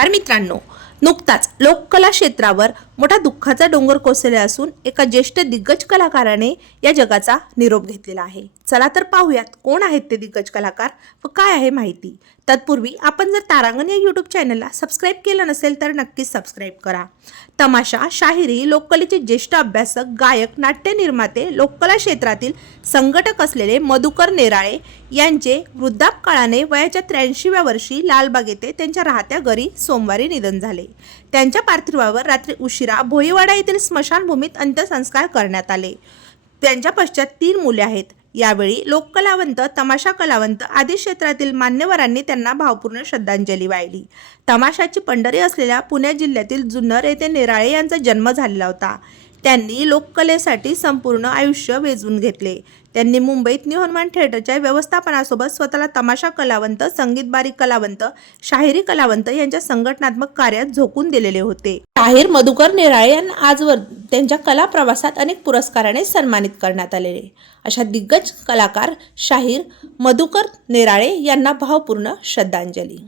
नमस्कार मित्रांनो नुकताच लोककला क्षेत्रावर मोठा दुःखाचा डोंगर कोसळला असून एका ज्येष्ठ दिग्गज कलाकाराने या जगाचा निरोप घेतलेला आहे. चला तर पाहूयात कोण आहेत ते दिग्गज कलाकार व काय आहे माहिती. तत्पूर्वी आपण जर तारांगण या यूट्यूब चॅनलला सबस्क्राईब केलं नसेल तर नक्कीच सबस्क्राईब करा. तमाशा शाहिरी लोककलेचे ज्येष्ठ अभ्यासक गायक नाट्य निर्माते लोककला क्षेत्रातील संघटक असलेले मधुकर नेराळे यांचे वृद्धापकाळाने वयाच्या त्र्याऐंशीव्या वर्षी लालबाग येथे त्यांच्या राहत्या घरी सोमवारी निधन झाले. त्यांच्या पार्थिवावर रात्री उशिरा भोईवाडा येथील स्मशानभूमीत अंत्यसंस्कार करण्यात आले. त्यांच्या पश्चात तीन मुले आहेत. यावेळी लोककलावंत तमाशा कलावंत आदी क्षेत्रातील मान्यवरांनी त्यांना भावपूर्ण श्रद्धांजली वाहिली. तमाशाची पंढरी असलेल्या पुणे जिल्ह्यातील जुन्नर येथे निराळे यांचा जन्म झालेला होता. त्यांनी लोककलेसाठी संपूर्ण आयुष्य वेचून घेतले. त्यांनी मुंबईत न्यू हनुमान थिएटरच्या व्यवस्थापनासोबत स्वतःला तमाशा कलावंत संगीतबारी कलावंत शाहिरी कलावंत यांच्या संघटनात्मक कार्यात झोकून दिलेले होते. शाहीर मधुकर नेराळे यांना आजवर त्यांच्या कला प्रवासात अनेक पुरस्काराने सन्मानित करण्यात आलेले. अशा दिग्गज कलाकार शाहीर मधुकर नेराळे यांना भावपूर्ण श्रद्धांजली.